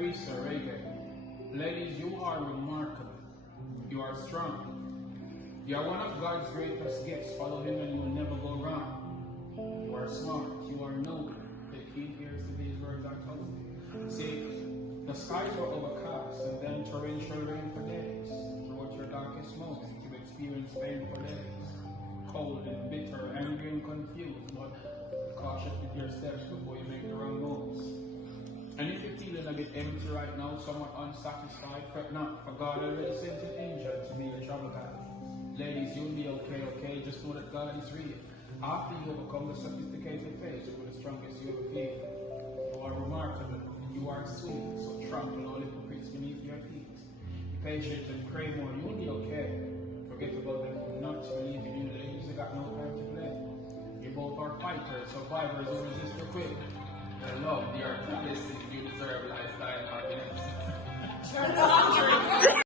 Teresa Reagan. Ladies, you are remarkable. You are strong. You are one of God's greatest gifts. Follow him and you will never go wrong. You are smart. You are noble. The key here is to these words I told you. See, the skies were overcast and then torrential rain for days. Throughout your darkest moment, you experience pain for days. Cold and bitter, angry and confused, but cautious with your steps before you make the wrong moves. And if you're feeling a bit empty right now, somewhat unsatisfied, fret not, for God already sent an angel to be your trouble guide. Ladies, you'll be okay, okay? Just know that God is real. After you overcome the sophisticated phase, you'll be the strongest you ever feel. You are remarkable. You are sweet, so trample all hypocrites beneath your feet. Be patient and pray more. You'll be okay. Forget about them nuts believe in you. Ladies, you got no time to play. You both are fighters, survivors who resist or quit. And love, they are blessed if you deserve lifestyle happiness.